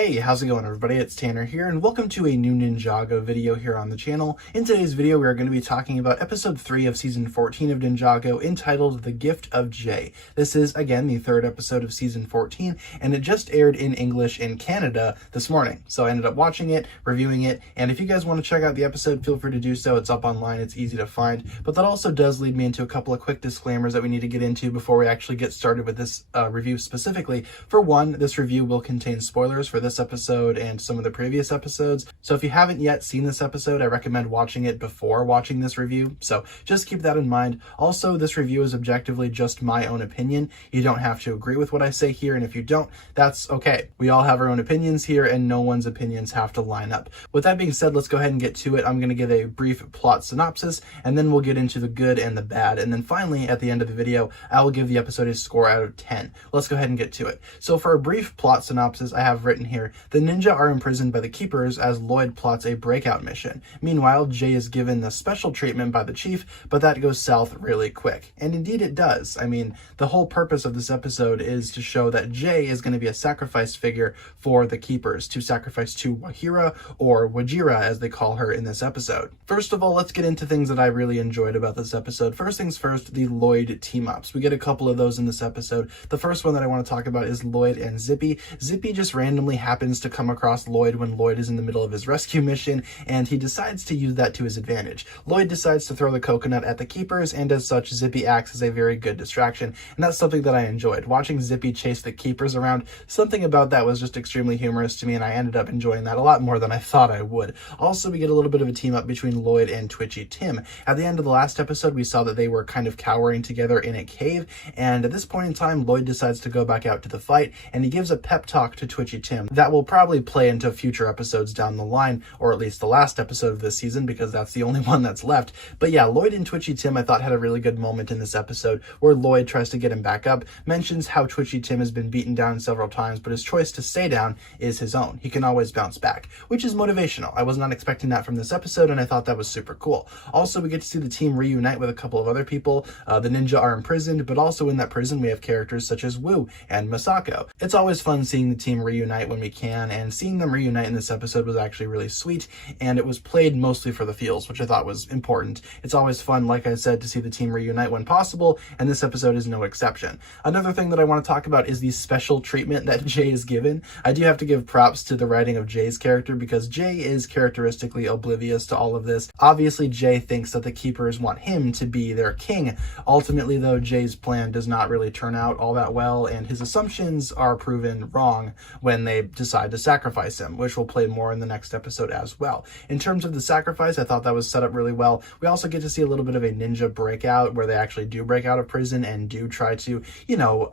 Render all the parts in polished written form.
Hey, how's it going everybody? It's Tanner here and welcome to a new Ninjago video here on the channel. In today's video we are going to be talking about episode 3 of season 14 of Ninjago entitled The Gift of Jay. This is again the third episode of season 14 and it just aired in English in Canada this morning. So I ended up watching it, reviewing it, and if you guys want to check out the episode, feel free to do so. It's up online, it's easy to find. But that also does lead me into a couple of quick disclaimers that we need to get into before we actually get started with this review specifically. For one, this review will contain spoilers for this episode and some of the previous episodes. So if you haven't yet seen this episode, I recommend watching it before watching this review. So just keep that in mind. Also, this review is objectively just my own opinion. You don't have to agree with what I say here, and if you don't, that's okay. We all have our own opinions here and no one's opinions have to line up. With that being said, let's go ahead and get to it. I'm going to give a brief plot synopsis and then we'll get into the good and the bad. And then finally, at the end of the video, I will give the episode a score out of 10. Let's go ahead and get to it. So for a brief plot synopsis, I have written here, the ninja are imprisoned by the keepers as Lloyd plots a breakout mission. Meanwhile, Jay is given the special treatment by the chief, but that goes south really quick. And indeed it does. I mean, the whole purpose of this episode is to show that Jay is going to be a sacrifice figure for the keepers, to sacrifice to Wahira, or Wajira as they call her in this episode. First of all, let's get into things that I really enjoyed about this episode. First things first, the Lloyd Team Ups. We get a couple of those in this episode. The first one that I want to talk about is Lloyd and Zippy. Zippy just randomly happens to come across Lloyd when Lloyd is in the middle of his rescue mission, and he decides to use that to his advantage. Lloyd decides to throw the coconut at the keepers, and as such, Zippy acts as a very good distraction, and that's something that I enjoyed. Watching Zippy chase the keepers around, something about that was just extremely humorous to me, and I ended up enjoying that a lot more than I thought I would. Also, we get a little bit of a team up between Lloyd and Twitchy Tim. At the end of the last episode, we saw that they were kind of cowering together in a cave, and at this point in time, Lloyd decides to go back out to the fight, and he gives a pep talk to Twitchy Tim that will probably play into future episodes down the line, or at least the last episode of this season, because that's the only one that's left. But yeah, Lloyd and Twitchy Tim I thought had a really good moment in this episode where Lloyd tries to get him back up, mentions how Twitchy Tim has been beaten down several times, but his choice to stay down is his own. He can always bounce back, which is motivational. I was not expecting that from this episode, and I thought that was super cool. Also, we get to see the team reunite with a couple of other people. The ninja are imprisoned, but also in that prison we have characters such as Wu and Masako. It's always fun seeing the team reunite when we can, and seeing them reunite in this episode was actually really sweet, and it was played mostly for the feels, which I thought was important. It's always fun, like I said, to see the team reunite when possible, and this episode is no exception. Another thing that I want to talk about is the special treatment that Jay is given. I do have to give props to the writing of Jay's character, because Jay is characteristically oblivious to all of this. Obviously, Jay thinks that the keepers want him to be their king. Ultimately, though, Jay's plan does not really turn out all that well, and his assumptions are proven wrong when they decide to sacrifice him, which will play more in the next episode as well. In terms of the sacrifice, I thought that was set up really well. We also get to see a little bit of a ninja breakout where they actually do break out of prison and do try to,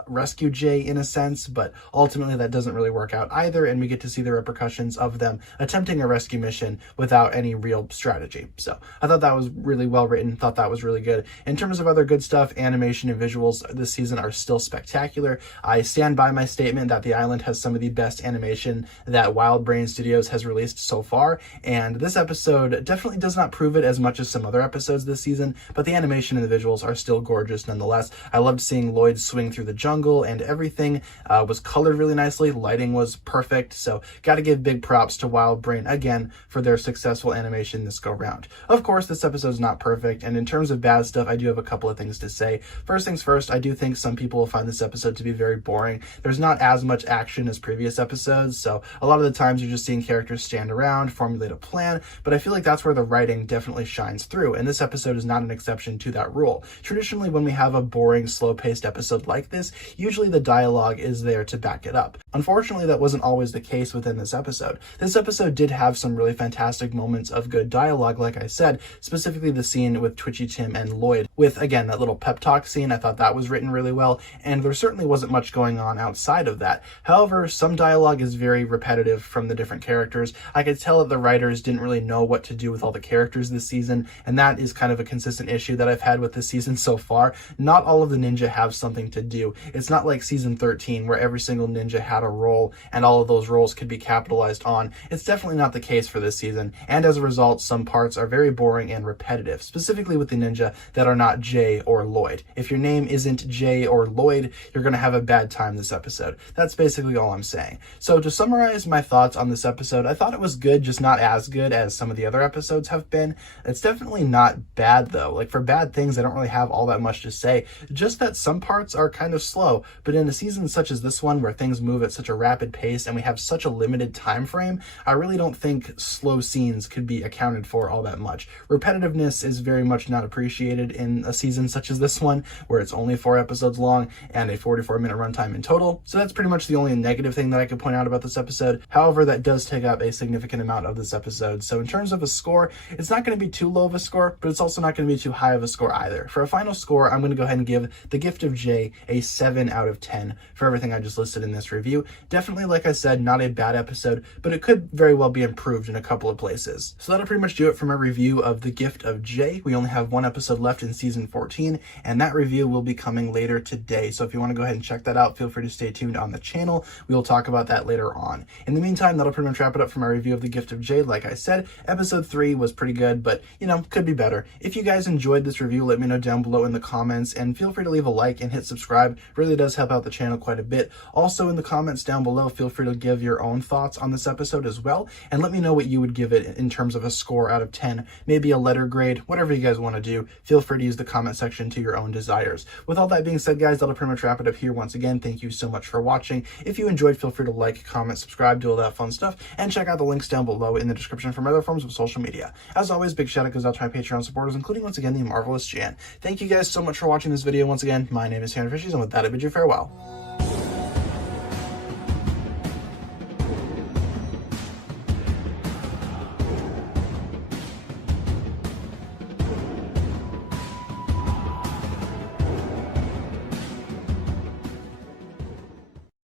rescue Jay in a sense, but ultimately that doesn't really work out either, and we get to see the repercussions of them attempting a rescue mission without any real strategy. So I thought that was really well written, thought that was really good. In terms of other good stuff, animation and visuals this season are still spectacular. I stand by my statement that the island has some of the best animation that Wild Brain Studios has released so far, and this episode definitely does not prove it as much as some other episodes this season, but the animation and the visuals are still gorgeous nonetheless. I loved seeing Lloyd swing through the jungle, and everything was colored really nicely. Lighting was perfect, so gotta give big props to Wild Brain again for their successful animation this go round. Of course, this episode is not perfect, and in terms of bad stuff, I do have a couple of things to say. First things first, I do think some people will find this episode to be very boring. There's not as much action as previous episodes, so a lot of the times you're just seeing characters stand around, formulate a plan, but I feel like that's where the writing definitely shines through, and this episode is not an exception to that rule. Traditionally, when we have a boring, slow-paced episode like this, usually the dialogue is there to back it up. Unfortunately, that wasn't always the case within this episode. This episode did have some really fantastic moments of good dialogue, like I said, specifically the scene with Twitchy Tim and Lloyd, with, again, that little pep talk scene. I thought that was written really well, and there certainly wasn't much going on outside of that. However, some dialogue is very repetitive from the different characters. I could tell that the writers didn't really know what to do with all the characters this season, and that is kind of a consistent issue that I've had with this season so far. Not all of the ninja have something to do. It's not like season 13 where every single ninja had a a role and all of those roles could be capitalized on. It's definitely not the case for this season, and as a result, some parts are very boring and repetitive, specifically with the ninja that are not Jay or Lloyd. If your name isn't Jay or Lloyd, you're going to have a bad time this episode. That's basically all I'm saying. So to summarize my thoughts on this episode, I thought it was good, just not as good as some of the other episodes have been. It's definitely not bad though. Like, for bad things, I don't really have all that much to say, just that some parts are kind of slow. But in a season such as this one, where things move at such a rapid pace and we have such a limited time frame, I really don't think slow scenes could be accounted for all that much. Repetitiveness is very much not appreciated in a season such as this one, where it's only 4 episodes long and a 44-minute runtime in total. So that's pretty much the only negative thing that I could point out about this episode. However, that does take up a significant amount of this episode. So in terms of a score, it's not going to be too low of a score, but it's also not going to be too high of a score either. For a final score, I'm going to go ahead and give The Gift of Jay a 7 out of 10 for everything I just listed in this review. Definitely, like I said, not a bad episode, but it could very well be improved in a couple of places. So that'll pretty much do it for my review of The Gift of Jay. We only have 1 episode left in season 14, and that review will be coming later today. So if you want to go ahead and check that out, feel free to stay tuned on the channel. We will talk about that later on. In the meantime, that'll pretty much wrap it up for my review of The Gift of Jay. Like I said, episode 3 was pretty good, but could be better. If you guys enjoyed this review, let me know down below in the comments, and feel free to leave a like and hit subscribe. It really does help out the channel quite a bit. Also, in the comments down below, feel free to give your own thoughts on this episode as well, and let me know what you would give it in terms of a score out of 10, maybe a letter grade, whatever you guys want to do. Feel free to use the comment section to your own desires. With all that being said, guys, that'll pretty much wrap it up here. Once again, thank you so much for watching. If you enjoyed, feel free to like, comment, subscribe, do all that fun stuff, and check out the links down below in the description for my other forms of social media. As always, big shout out goes out to my Patreon supporters, including once again the marvelous Jan. Thank you guys so much for watching this video. Once again, my name is TannerFishies, and with that, I bid you farewell.